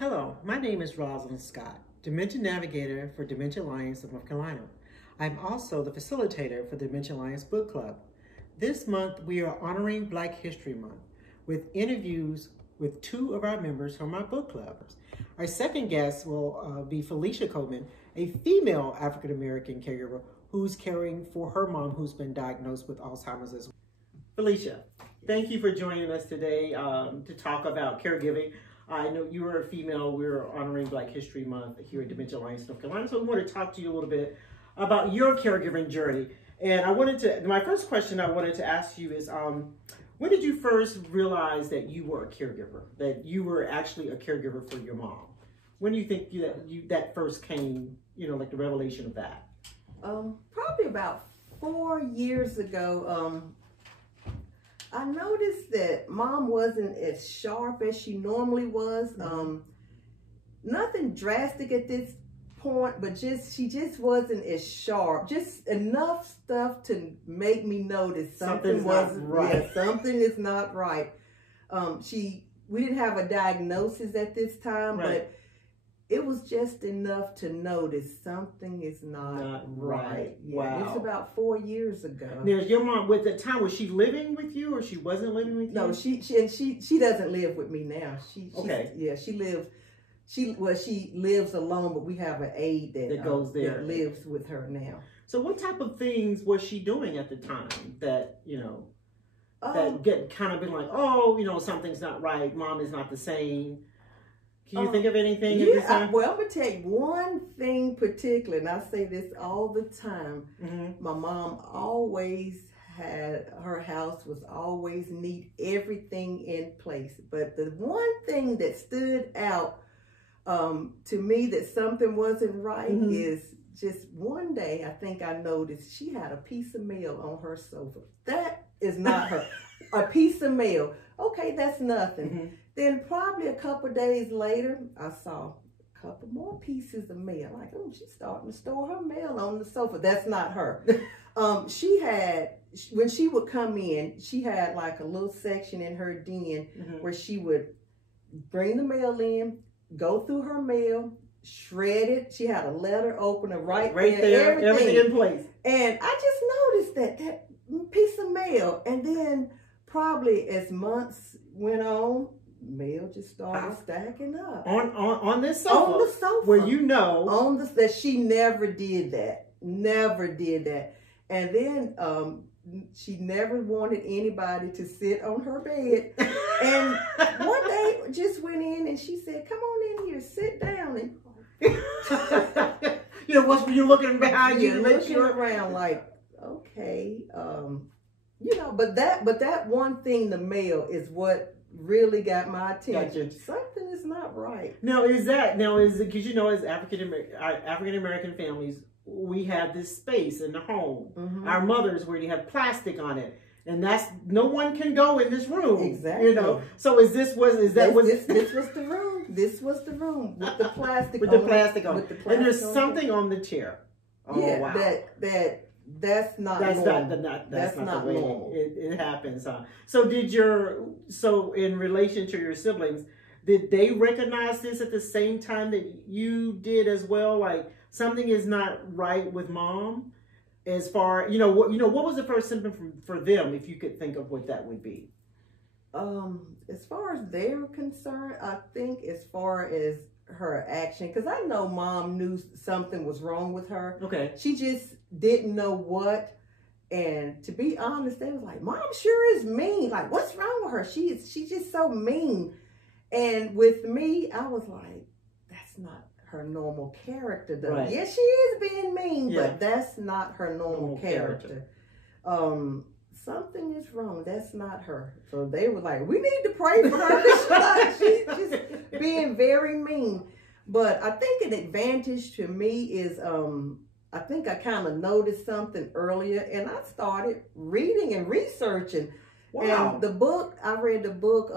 Hello, my name is Rosalind Scott, Dementia Navigator for Dementia Alliance of North Carolina. I'm also the facilitator for the Dementia Alliance Book Club. This month, we are honoring Black History Month with interviews with two of our members from our book clubs. Our second guest will be Felicia Coleman, a female African-American caregiver who's caring for her mom who's been diagnosed with Alzheimer's as well. Felicia, thank you for joining us today to talk about caregiving. I know you are a female. We're honoring Black History Month here at Dementia Alliance, North Carolina. So we want to talk to you a little bit about your caregiving journey. And my first question I wanted to ask you is, when did you first realize that you were a caregiver, that you were actually a caregiver for your mom? When do you think that first came, like the revelation of that? Probably about 4 years ago. I noticed that Mom wasn't as sharp as she normally was. Nothing drastic at this point, but she just wasn't as sharp. Just enough stuff to make me notice something wasn't right. Yeah, something is not right. We didn't have a diagnosis at this time, but it was just enough to notice something is not right. Yeah, wow. It was about 4 years ago. Now, your mom, with the time, was she living with you or she wasn't living with you? No, she doesn't live with me now. She lives alone, but we have an aide that goes there, that lives with her now. So what type of things was she doing at the time that, that get kind of been like, something's not right, mom is not the same? Can you think of anything? Well, I'm going to tell you one thing particular, and I say this all the time. My mom always had, her house was always neat, everything in place. But the one thing that stood out to me that something wasn't right is just one day, I think I noticed she had a piece of mail on her sofa. That is not her. A piece of mail. Okay, that's nothing. Then probably a couple days later, I saw a couple more pieces of mail. Like, she's starting to store her mail on the sofa. That's not her. When she would come in, she had like a little section in her den where she would bring the mail in, go through her mail, shred it. She had a letter opener right there, everything in place. And I just noticed that piece of mail. And then probably as months went on, mail just started stacking up on this sofa. On the sofa, where that she never did that, and then she never wanted anybody to sit on her bed. And one day, just went in and she said, "Come on in here, sit down." And when you're looking behind you, looking around like, okay, but that one thing, the mail, is what really got my attention. Something is not right. Is it because as African American families, we have this space in the home. Our mothers, where you have plastic on it, and that's no one can go in this room. Exactly. So this was the room. This was the room with the plastic with the plastic on it. And there's something on the chair. Oh, yeah, wow. That's not normal. That's not the way normal. It happens, huh? So in relation to your siblings, did they recognize this at the same time that you did as well? Like, something is not right with mom? As far, what was the first symptom for them, if you could think of what that would be? As far as they're concerned, I think as far as her action, because I know mom knew something was wrong with her. Okay. She just didn't know what. And to be honest, they was like, "Mom sure is mean. Like, what's wrong with her? She's just so mean." And with me, I was like, that's not her normal character, though. Right. Yes, she is being mean, but that's not her normal character. Something is wrong. That's not her. So they were like, "We need to pray for her." She's just being very mean. But I think an advantage to me is, I think I kind of noticed something earlier, and I started reading and researching. Wow. And I read the book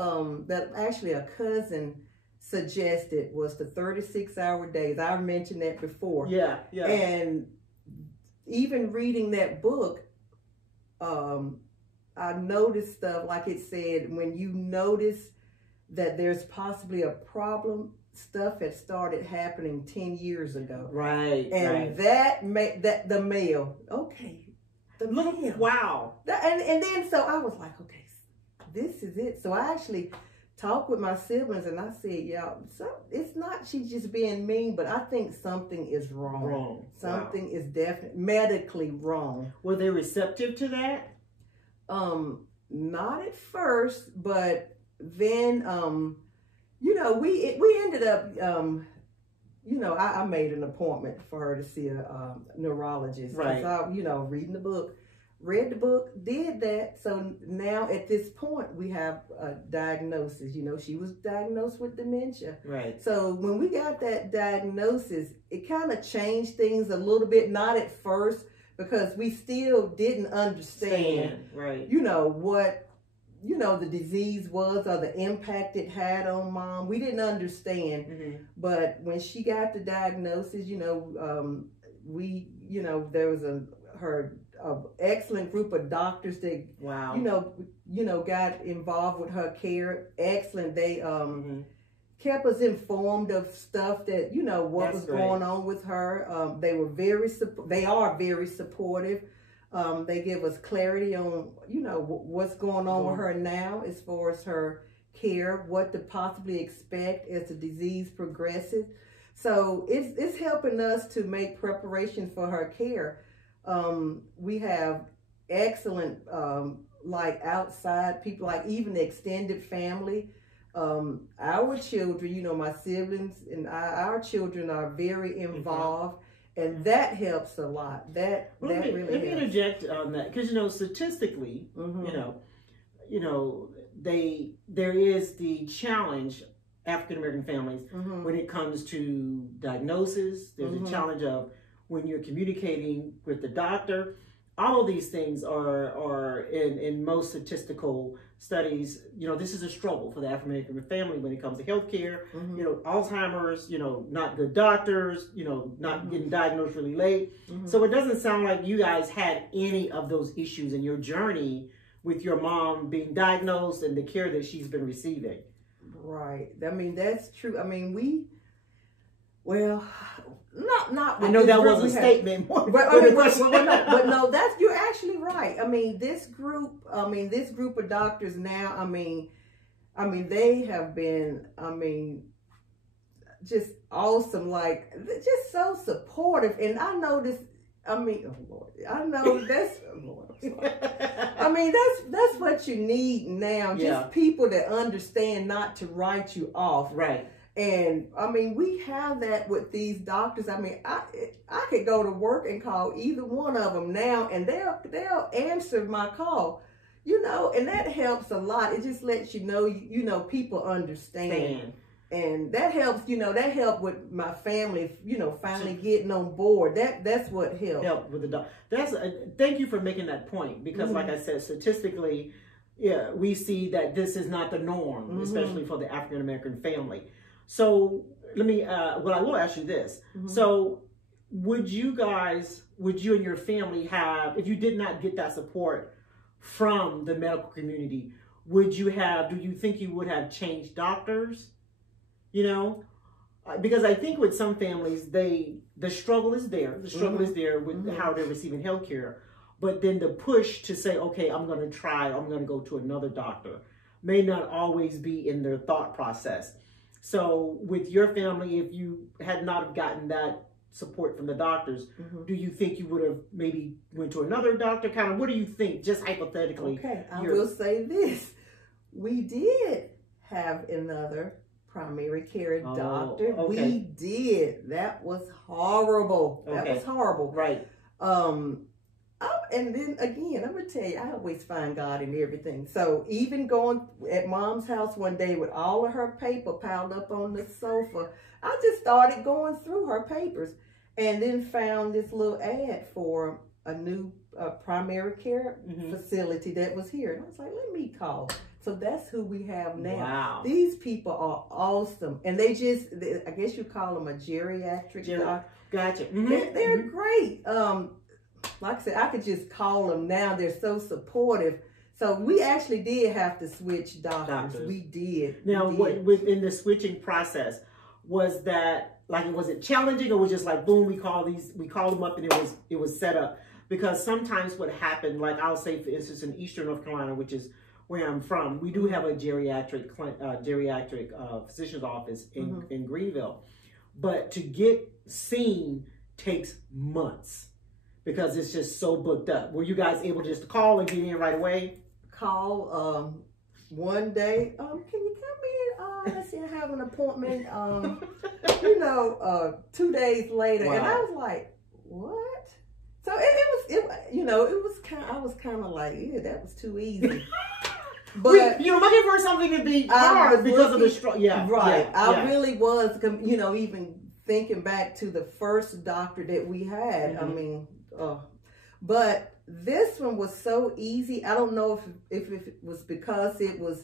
that actually a cousin suggested, was the 36-hour days. I mentioned that before. Yeah. And even reading that book, I noticed stuff like it said, when you notice that there's possibly a problem, stuff had started happening 10 years ago. Right. And that made that the mail. Okay. The mail. Wow. And then so I was like, okay, this is it. So I actually talked with my siblings and I said, y'all, it's not she's just being mean, but I think something is wrong. Something is definitely medically wrong. Were they receptive to that? Not at first, but then you know, we ended up you know, I made an appointment for her to see a neurologist. Right. I, you know, read the book, did that. So now at this point we have a diagnosis. You know, she was diagnosed with dementia. Right. So when we got that diagnosis, it kind of changed things a little bit. Not at first, because we still didn't understand, right, you know, what, you know, the disease was or the impact it had on Mom. We didn't understand. Mm-hmm. But when she got the diagnosis, you know, we, you know, there was her excellent group of doctors that, wow, you know, got involved with her care. Excellent. They mm-hmm. kept us informed of stuff that, you know, what was going on with her. They were they are very supportive. They give us clarity on, you know, what's going on with her now as far as her care, what to possibly expect as the disease progresses. So it's helping us to make preparation for her care. We have excellent, like outside people, like even the extended family. Our children, you know, my siblings and our children are very involved. And that helps a lot. Let me interject on that, because you know, statistically, mm-hmm. you know, there is the challenge African American families mm-hmm. when it comes to diagnosis. There's mm-hmm. a challenge of when you're communicating with the doctor. All of these things are in most statistical studies, you know, this is a struggle for the African American family when it comes to healthcare. Mm-hmm. You know, Alzheimer's, you know, not good doctors, you know, not mm-hmm. getting diagnosed really late. Mm-hmm. So it doesn't sound like you guys had any of those issues in your journey with your mom being diagnosed and the care that she's been receiving. Right. I mean, that's true. I mean, not. I know that was a statement, but no, you're actually right. I mean, this group of doctors now. I mean, they have been. I mean, just awesome. Like, just so supportive. And I know this. I mean, oh Lord, I know that's. Lord, I'm sorry. I mean, that's what you need now. Just people that understand not to write you off. Right. And I mean, we have that with these doctors. I mean, I could go to work and call either one of them now, and they'll answer my call, you know, and that helps a lot. It just lets you know, people understand, and that helps. You know, that helped with my family, you know, finally getting on board. That's what helped. Help with the doc. Thank you for making that point, because, mm-hmm. like I said, statistically, we see that this is not the norm, mm-hmm. especially for the African American family. So let me, I will ask you this. Mm-hmm. So would you and your family have, if you did not get that support from the medical community, do you think you would have changed doctors? You know, because I think with some families, the struggle is there. The struggle mm-hmm. is there with mm-hmm. how they're receiving healthcare. But then the push to say, okay, I'm going to go to another doctor may not always be in their thought process. So with your family, if you had not have gotten that support from the doctors, mm-hmm. do you think you would have maybe went to another doctor? Kind of, what do you think, just hypothetically? Okay, I will say this. We did have another primary care doctor. Okay. We did. That was horrible. Okay. That was horrible. Right. And then again, I'm going to tell you, I always find God in everything. So even going at Mom's house one day with all of her paper piled up on the sofa, I just started going through her papers and then found this little ad for a new primary care mm-hmm. facility that was here. And I was like, let me call. So that's who we have now. Wow. These people are awesome. And I guess you call them a geriatric doctor. Gotcha. Mm-hmm. They're mm-hmm. great. Like I said, I could just call them now. They're so supportive. So we actually did have to switch doctors. We did. Now, within the switching process, was that like, was it challenging, or was it just like, boom, we called them up and it was set up? Because sometimes what happened, like I'll say, for instance, in Eastern North Carolina, which is where I'm from, we do have a geriatric physician's office in Greenville. But to get seen takes months because it's just so booked up. Were you guys able to just call and get in right away? Call one day, can you come in? Let's see, I have an appointment. 2 days later. Wow. And I was like, what? So it was kind. I was kind of like, yeah, that was too easy. But you're looking for something to be hard because of the struggle. Yeah, right. Yeah, I really was. Even thinking back to the first doctor that we had. I mean, but this one was so easy. I don't know if it was because it was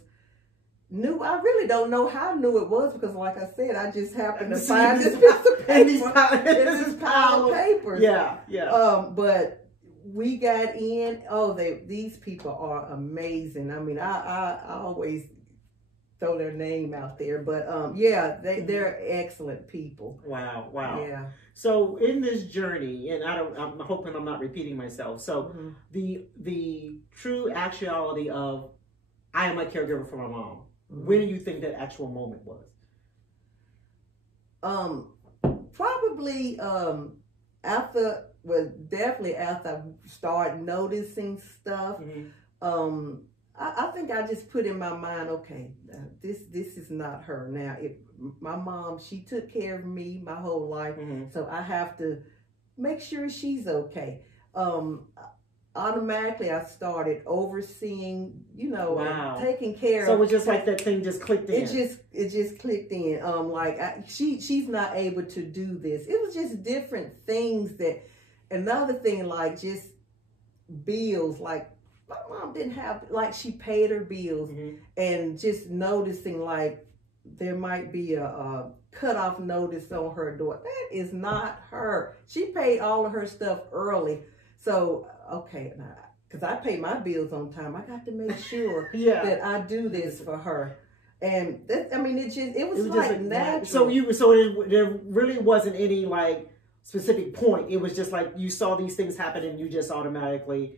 new. I really don't know how new it was because, like I said, I just happened to find this piece of paper. This pile of papers. Yeah. But we got in. Oh, these people are amazing. I mean, I always throw their name out there, but they're excellent people. Wow. Yeah. So in this journey, and I'm hoping I'm not repeating myself. So the true actuality of I am a caregiver for my mom. When do you think that actual moment was? Probably definitely after I started noticing stuff. I think I just put in my mind, okay, this is not her. Now, my mom, she took care of me my whole life, so I have to make sure she's okay. Automatically, I started overseeing, taking care of. So it was just like that thing just clicked in. It just clicked in. She's not able to do this. It was just different things another thing, like just bills, like my mom didn't have, like she paid her bills and just noticing like there might be a cutoff notice on her door. That is not her. She paid all of her stuff early. So, okay, because I pay my bills on time, I got to make sure that I do this for her. And that, I mean, it was like natural. So there really wasn't any like specific point. It was just like you saw these things happen and you just automatically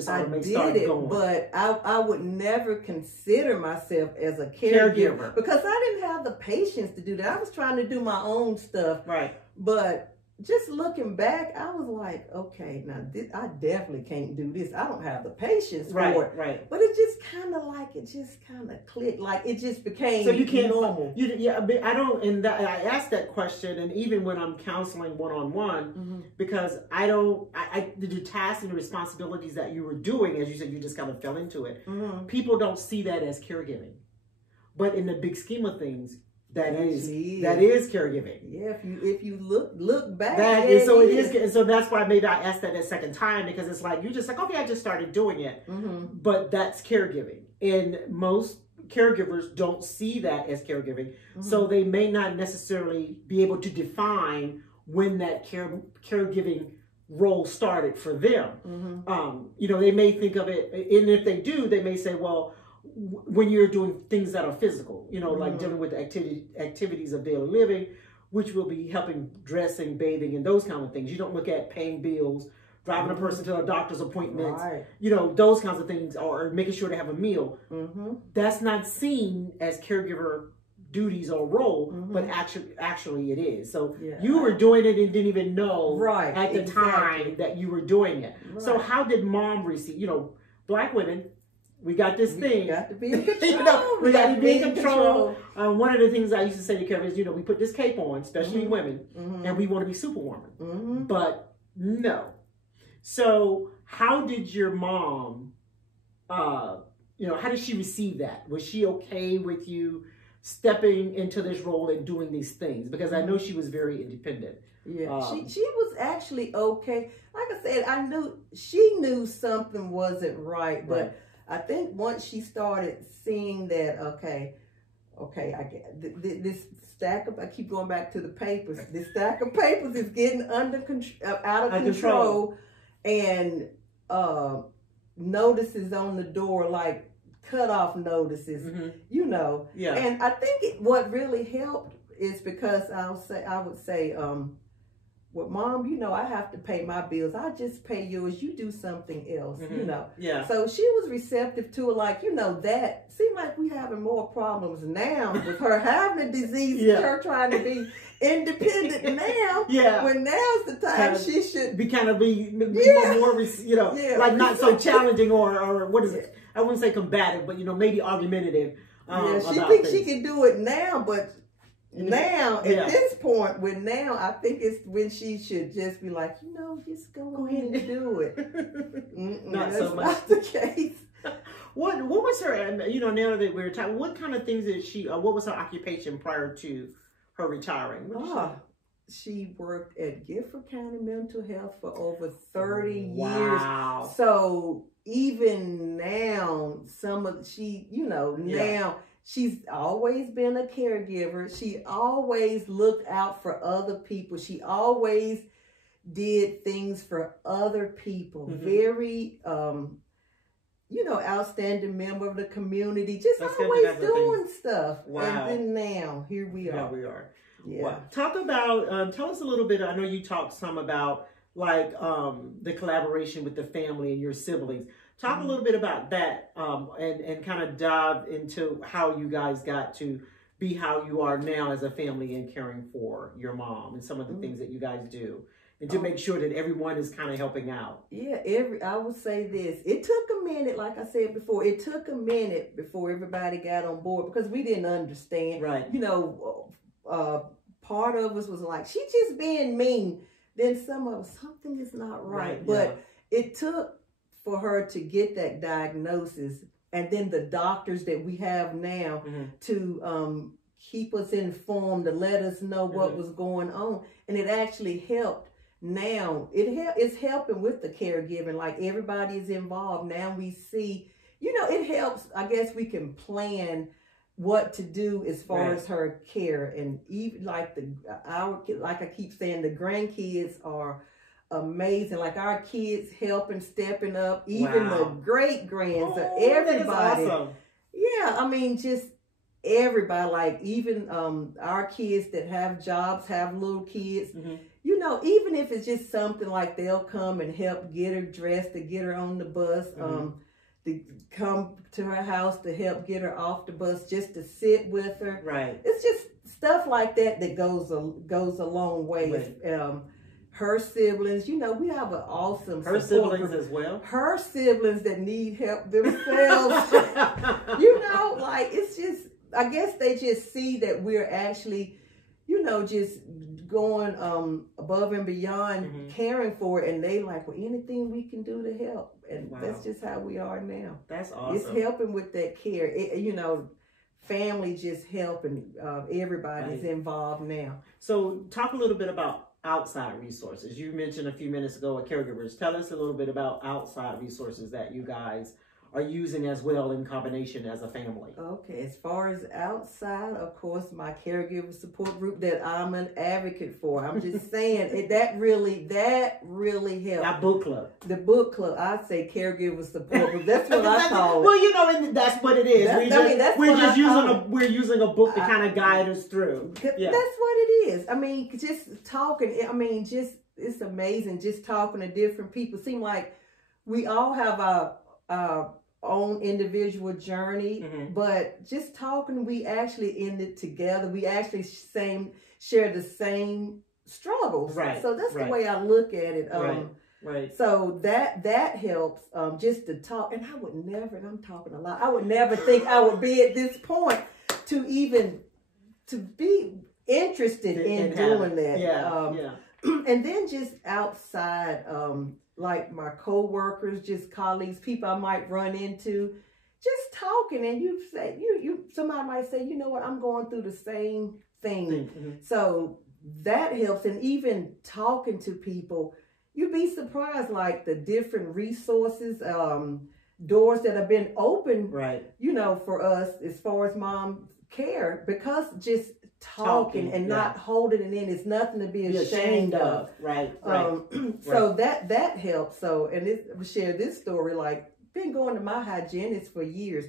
started going. But I would never consider myself as a caregiver because I didn't have the patience to do that. I was trying to do my own stuff. Right. But just looking back, I was like, okay, now I definitely can't do this. I don't have the patience for it. Right. But it just kind of clicked. Like it just became normal. I don't, and I asked that question, and even when I'm counseling one-on-one, because the tasks and the responsibilities that you were doing, as you said, you just kind of fell into it. People don't see that as caregiving. But in the big scheme of things, that is caregiving. Yeah, if you look back, so that's why maybe I asked that a second time, because it's like you're just like, okay, I just started doing it, but that's caregiving, and most caregivers don't see that as caregiving, so they may not necessarily be able to define when that caregiving role started for them. They may think of it, and if they do, they may say, well, when you're doing things that are physical, like dealing with the activities of daily living, which will be helping dressing, bathing, and those kind of things. You don't look at paying bills, driving a person to a doctor's appointment, those kinds of things, or making sure they have a meal. That's not seen as caregiver duties or role, but actually it is. So you were doing it and didn't even know at the time that you were doing it. So how did mom receive, Black women, we got this thing. We got to be in control. We got to be in control. One of the things I used to say to caregivers is, we put this cape on, especially women, and we want to be superwoman. But no. So how did your mom, how did she receive that? Was she okay with you stepping into this role and doing these things? Because I know she was very independent. Yeah, she was actually okay. Like I said, she knew something wasn't right, but I think once she started seeing that, okay, I get this stack of, I keep going back to the papers. This stack of papers is getting out of control, and notices on the door, like cutoff notices, And I think what really helped it's because I would say, well, Mom, you know, I have to pay my bills. I just pay yours. You do something else, you know. Yeah. So she was receptive to it. Like, you know, that seemed like we having more problems now with her having a disease, her trying to be independent now. Yeah. When now's the time she should be more, you know, like not so challenging or what is it? I wouldn't say combative, but, you know, maybe argumentative. She thinks she can do it now, but now, at this point, I think it's when she should just be like, you know, just go ahead and do it. Not so much. Not the case. What was her, you know, now that we're talking, what kind of things did she, what was her occupation prior to her retiring? She worked at Gifford County Mental Health for over 30 years. Wow. So even now, now, she's always been a caregiver. She always looked out for other people. She always did things for other people. Very, you know, outstanding member of the community. Just always doing stuff. Wow. And then now, here we are. Here we are. Yeah. Wow. Talk about, tell us a little bit, I know you talked some about like the collaboration with the family and your siblings. Talk a little bit about that and kind of dive into how you guys got to be how you are now as a family and caring for your mom and some of the things that you guys do. And to make sure that everyone is kind of helping out. Yeah, I would say this. It took a minute, like I said before, it took a minute before everybody got on board because we didn't understand. Right. You know, part of us was like, she just being mean. Then some of us, something is not right. But it took for her to get that diagnosis, and then the doctors that we have now to keep us informed, to let us know what was going on, and it actually helped. Now it's helping with the caregiving. Like everybody is involved now. We see, you know, it helps. I guess we can plan what to do as far as her care, and even like like I keep saying, the grandkids are amazing. Like our kids helping, stepping up, even the great grands, everybody. Awesome. Yeah, I mean, just everybody. Like even our kids that have jobs, have little kids. You know, even if it's just something like they'll come and help get her dressed, to get her on the bus, to come to her house to help get her off the bus, just to sit with her. Right. It's just stuff like that that goes a long way. Her siblings, you know, we have an awesome her siblings as well. Her siblings that need help themselves. You know, like it's just, I guess they just see that we're actually, you know, just going above and beyond caring for it, and they like, well, anything we can do to help, and that's just how we are now. That's awesome. It's helping with that care. You know, family just helping. Everybody's involved now. So talk a little bit about outside resources. You mentioned a few minutes ago at caregivers. Tell us a little bit about outside resources that you guys are using as well in combination as a family. Okay, as far as outside, of course, my caregiver support group that I'm an advocate for. I'm just saying that really helped. Our book club. The book club. I say caregiver support group. That's what I call it. Well, you know, and that's what it is. We're using a book to kind of guide us through. Yeah. That's what it is. I mean, just talking. I mean, just it's amazing. Just talking to different people. Seem like we all have our own individual journey, but just talking, we actually end it together. We actually share the same struggles. Right. So that's the way I look at it. Right. So that helps just to talk. And I would never, and I'm talking a lot, I would never think I would be at this point to be interested in doing that. Yeah. And then just outside, like my co-workers, just colleagues, people I might run into, just talking, and you say, somebody might say, you know what, I'm going through the same thing. So that helps. And even talking to people, you'd be surprised, like the different resources, doors that have been open, you know, for us as far as mom care, because just talking and not holding it in. It's nothing to be ashamed of. Right. So that helps. So, and I share this story, like been going to my hygienist for years.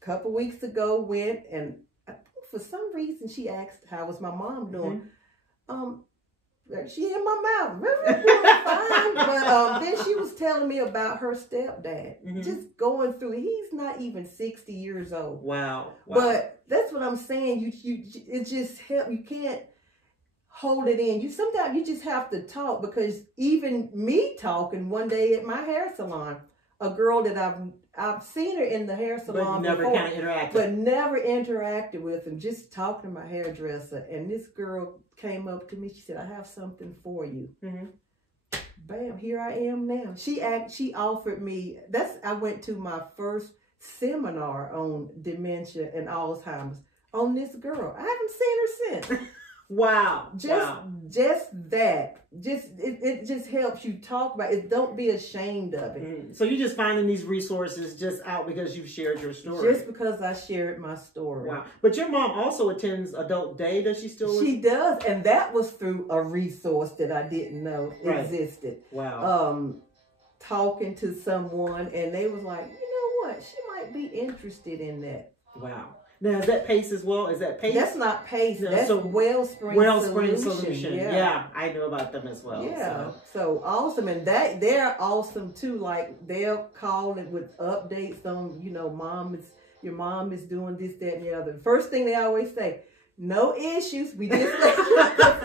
A couple weeks ago went, and I think for some reason, she asked, how was my mom doing? She in my mouth, fine. But then she was telling me about her stepdad, just going through. He's not even 60 years old. Wow. But that's what I'm saying. It just help. You can't hold it in. Sometimes you just have to talk, because even me talking one day at my hair salon, a girl that I've seen her in the hair salon never before, kind of interacted. but never interacted with him, just talking to my hairdresser. And this girl came up to me. She said, I have something for you. Bam, here I am now. She offered me, I went to my first seminar on dementia and Alzheimer's on this girl. I haven't seen her since. Wow. Just that. It just helps you talk about it. Don't be ashamed of it. So you're just finding these resources just out because you've shared your story. Just because I shared my story. Wow. But your mom also attends Adult Day. Does she still? She does. And that was through a resource that I didn't know existed. Wow. Talking to someone, and they was like, you know what? She might be interested in that. Wow. Now, is that PACE as well? Is that PACE? That's not PACE. That's Wellspring Solution. Yeah, I know about them as well. Yeah, so awesome. And they're awesome too. Like, they'll call it with updates on, your mom is doing this, that, and the other. First thing they always say, no issues. We just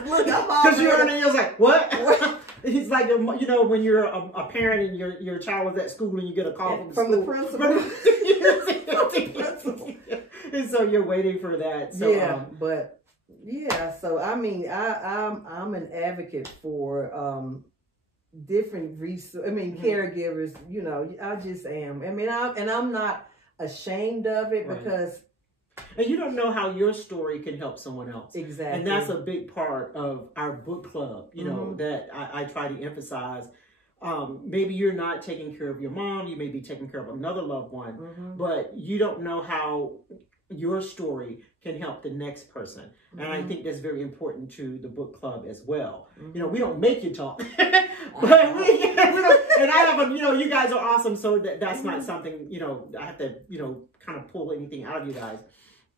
look, because you're on and you're like, what? It's like, when you're a parent and your child was at school and you get a call from the principal. And so you're waiting for that. So, so I mean, I'm an advocate for different caregivers. I just am. I mean, I'm not ashamed of it because. And you don't know how your story can help someone else. Exactly. And that's a big part of our book club, that I try to emphasize. Maybe you're not taking care of your mom. You may be taking care of another loved one. But you don't know how your story can help the next person. And I think that's very important to the book club as well. We don't make you talk. But we don't, and I have you guys are awesome. So that's not something, I have to, kind of pull anything out of you guys.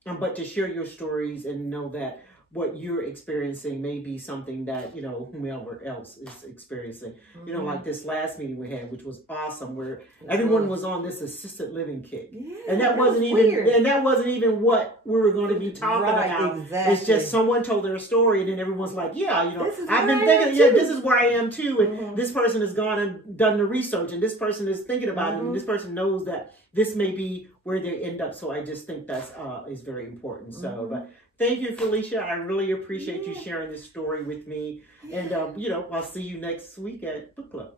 But to share your stories and know that what you're experiencing may be something that, whomever else is experiencing. Like this last meeting we had, which was awesome, where everyone was on this assisted living kick. Yeah, and that wasn't even what we were going to be talking about. Exactly. It's just someone told their story and then everyone's like, I've been thinking, this is where I am too. And this person has gone and done the research and this person is thinking about it and this person knows that this may be where they end up. So I just think that's is very important. So, but thank you, Felicia. I really appreciate you sharing this story with me. And, I'll see you next week at Book Club.